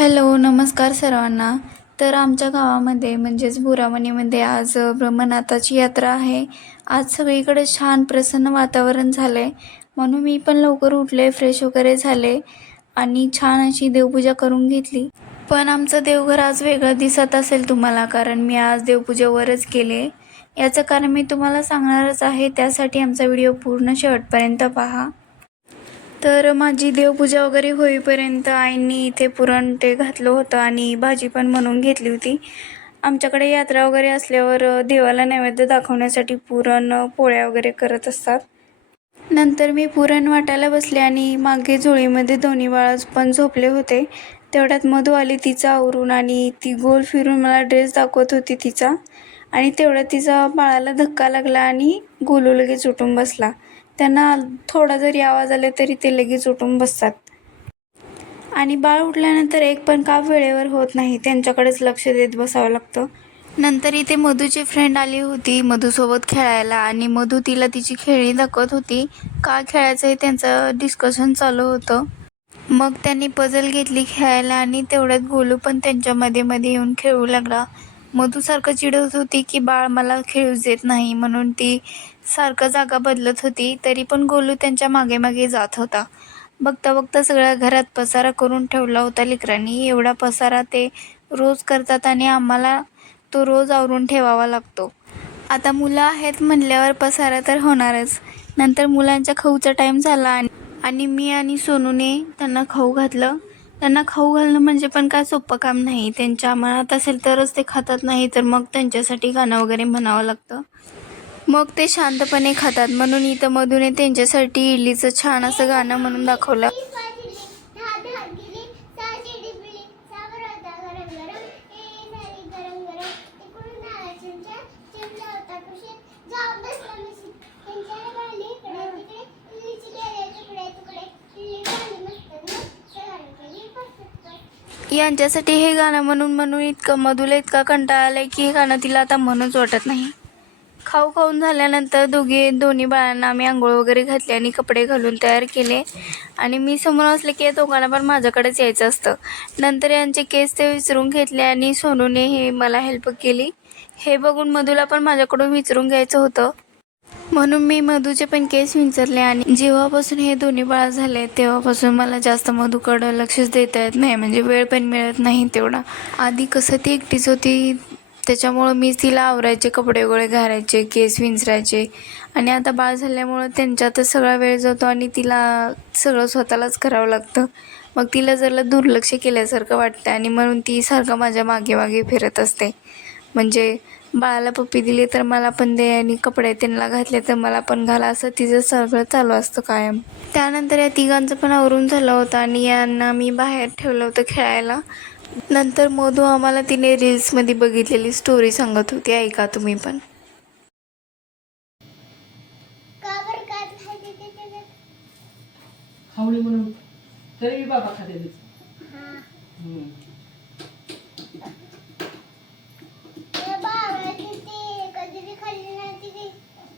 Hello, नमस्कार सर्वांना. तर आमच्या गावामध्ये म्हणजेच बुरामणीमध्ये आज ब्रह्मनाथाची यात्रा आहे. आज सगळीकडे छान प्रसन्न वातावरण झालं आहे, म्हणून मी पण लवकर उठले, फ्रेश वगैरे झाले आणि छान अशी देवपूजा करून घेतली. पण आमचं देवघर आज वेगळं दिसत असेल तुम्हाला, कारण मी आज देवपूजेवरच केले. याचं कारण मी तुम्हाला सांगणारच आहे, त्यासाठी आमचा व्हिडिओ पूर्ण शेवटपर्यंत पहा. तर माझी देवपूजा वगैरे होईपर्यंत आईंनी इथे पुरण ते घातलं होतं आणि भाजी पण बनवून घेतली होती. आमच्याकडे यात्रा वगैरे असल्यावर देवाला नैवेद्य दाखवण्यासाठी पुरण पोळ्या वगैरे करत असतात. नंतर मी पुरण वाटायला बसले आणि मागे झोळीमध्ये दोन्ही बाळ पण झोपले होते. तेवढ्यात मधू आली तिचं आवरून आणि ती गोल फिरून मला ड्रेस दाखवत होती तिचा. आणि तेवढ्यात तिचा बाळाला धक्का लागला आणि गोलू लगेच उठून बसला. त्यांना थोडा जरी आवाज आला तरी ते लगेच उठून बसतात. आणि बाळ उठल्यानंतर एक पण काम वेळेवर होत नाही, त्यांच्याकडेच लक्ष देत बसावं लागतं. नंतर इथे मधूची फ्रेंड आली होती मधूसोबत खेळायला आणि मधू तिला तिची खेळणी दाखवत होती. का खेळायचं हे त्यांचं डिस्कशन चालू होतं. मग त्यांनी पझल घेतली खेळायला आणि तेवढ्यात गोलू पण त्यांच्या मध्ये मध्ये येऊन खेळू लागला. मधू सारखं चिडवत होती की बाळ मला खेळूच देत नाही, म्हणून ती सारखं जागा बदलत होती. तरी पण गोलू त्यांच्या मागे मागे जात होता. बघता बघता सगळ्या घरात पसारा करून ठेवला होता लेकरांनी. एवढा पसारा ते रोज करतात आणि आम्हाला तो रोज आवरून ठेवावा लागतो. आता मुलं आहेत म्हणल्यावर पसारा तर होणारच. नंतर मुलांच्या खाऊचा टाईम झाला आणि मी आणि सोनूने त्यांना खाऊ घातलं. त्यांना खाऊ घालणं म्हणजे पण काय सोपं काम नाही. त्यांच्या मनात असेल तरच ते खातात, नाही तर मग त्यांच्यासाठी गाणं वगैरे म्हणावं लागतं. मग ते शांतपणे खातात. म्हणून इथं मधूने त्यांच्यासाठी इडलीचं छान असं गाणं म्हणून दाखवलं. यांच्यासाठी हे गाणं म्हणून म्हणून मधूला इतका कंटाळा आलाय की हे गाणं तिला आता म्हणूच वाटत नाही. खाऊ खाऊन झाल्यानंतर दोन्ही बाळांना आम्ही आंघोळ वगैरे घातली आणि कपडे घालून तयार केले. आणि मी समोर असले की या दोघांना पण माझ्याकडेच यायचं असतं. नंतर यांचे केस ते विचारून घेतले आणि सोनूने हे मला हेल्प केली. हे बघून मधूला पण माझ्याकडून विचारून घ्यायचं होतं, म्हणून मी मधूचे पण केस विंचरले. आणि जेव्हापासून हे दोन्ही बाळ झाले तेव्हापासून मला जास्त मधूकडं लक्षच देता येत नाही, म्हणजे वेळ पण मिळत नाही तेवढा. आधी कसं ती एकटीच होती त्याच्यामुळं मी तिला आवरायचे, कपडे वगैरे घालायचे, केस विंचरायचे. आणि आता बाळ झाल्यामुळं त्यांच्यातच सगळा वेळ जातो आणि तिला सगळं स्वतःलाच करावं लागतं. मग तिला जरा दुर्लक्ष केल्यासारखं वाटतं आणि म्हणून ती सारखं माझ्या मागे मागे फिरत असते. म्हणजे बाळाला पप्पी दिली तर मला पण दे आणि कपडे त्यांना घातले तर मला पण घाला, असं तिचं सगळं चालू असतं कायम. त्यानंतर या तिघांचं पण आवरून झालं होतं आणि यांना मी बाहेर ठेवलं होतं खेळायला. नंतर मधू आम्हाला तिने रील्समध्ये बघितलेली स्टोरी सांगत होती, ऐका तुम्ही पण. म्हणून तरी बाबा खाते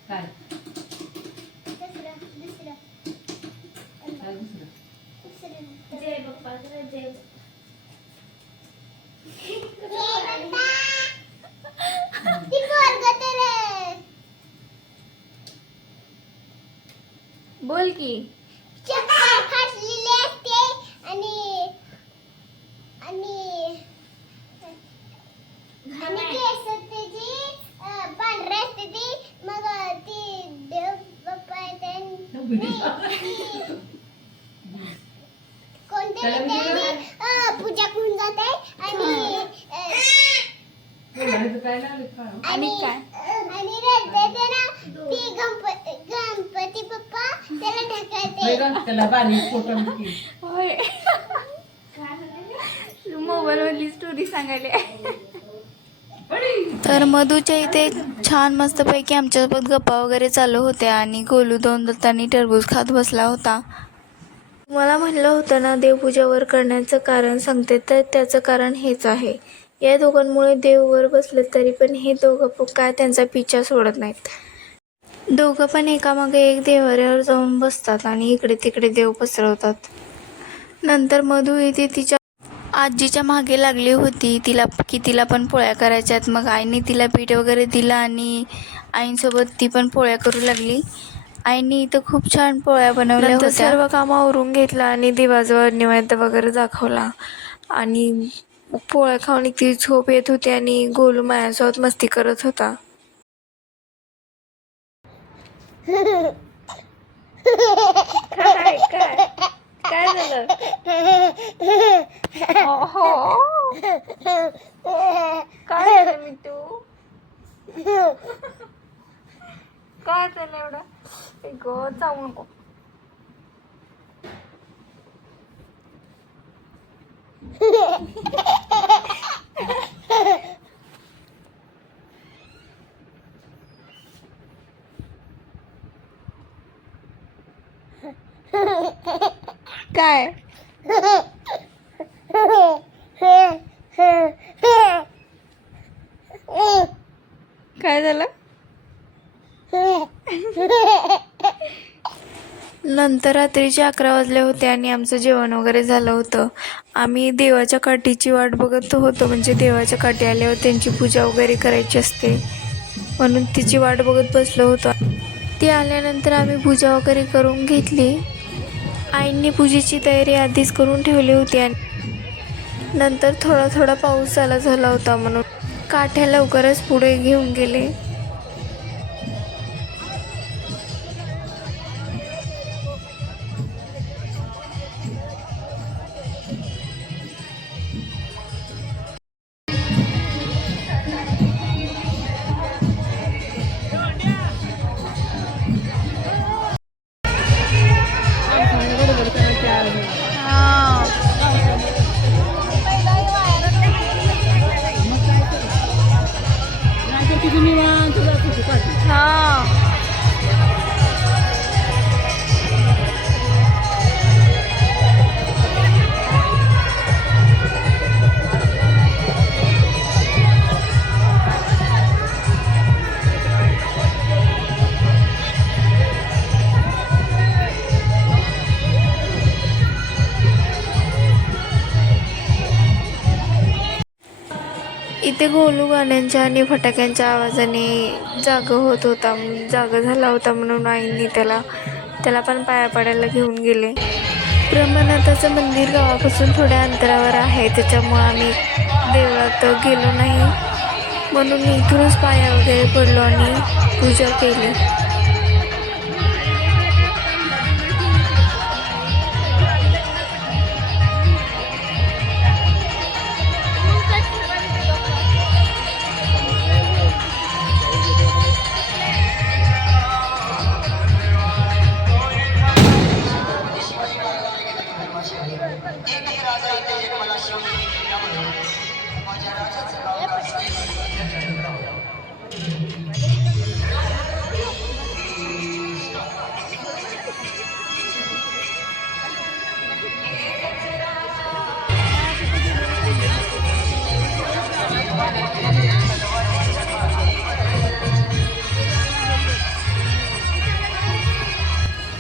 काय जय बाप्पा जय. बोल की. पूजा करून जाते आणि रडते ना ती गणपती बाप्पा त्याला ढकलते. मोबाईल मधली स्टोरी सांगायला. तर मधूच्या इथे छान मस्तपैकी आमच्यासोबत गप्पा वगैरे चालू होत्या आणि गोलू दोन दत्तांनी टरबूज खात बसला होता. मला म्हणलं होतं ना देवपूजावर करण्याचं कारण सांगते, तर त्याचं कारण हेच आहे. या दोघांमुळे देववर बसले तरी पण हे दोघं काय त्यांचा पिच्छा सोडत नाहीत. दोघं पण एकामागे एक देवाऱ्यावर जाऊन बसतात आणि इकडे तिकडे देव पसरवतात. नंतर मधू येते तिच्या आजीच्या मागे लागली होती तिला पण पोळ्या करायच्यात. मग आईने तिला पीठ वगैरे दिलं आणि आईंसोबत ती पण पोळ्या करू लागली. आईने इथं खूप छान पोळ्या बनवल्या होत्या. सर्व कामं आवरून घेतलं आणि दिवाजवळ नैवेद्य वगैरे दाखवला आणि पोळ्या खाऊन ती झोप येत होती आणि गोलू माझ्यासोबत मस्ती करत होता. काय झालं? काय झालं मिठू? काय झालं एवढं? गो जाऊ नको. काय काय झालं? नंतर रात्रीचे 11 वाजले होते आणि आमचं जेवण वगैरे झालं होतं. आम्ही देवाच्या काठीची वाट बघत होतो, म्हणजे देवाच्या काठी आल्यावर त्यांची पूजा वगैरे करायची असते म्हणून तिची वाट बघत बसलो होतो. ती आल्यानंतर आम्ही पूजा वगैरे करून घेतली. आईंनी पूजेची तयारी आधीच करून ठेवली होती आणि नंतर थोडा थोडा पाऊस झाला होता म्हणून काठ्या लवकरच पुढे घेऊन गेले. इथे गोलू गाण्यांच्या आणि फटाक्यांच्या आवाजाने जागा झाला होता म्हणून आईंनी त्याला पण पाया पडायला घेऊन गेले. ब्रह्मनाथाचं मंदिर गावापासून थोड्या अंतरावर आहे, त्याच्यामुळं आम्ही देवळात गेलो नाही म्हणून इथूनच पाया वगैरे पडलो आणि पूजा केली.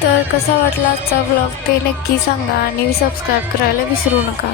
तर कसा वाटला आजचा व्लॉग ते नक्की सांगा आणि सबस्क्राईब करायला विसरू नका.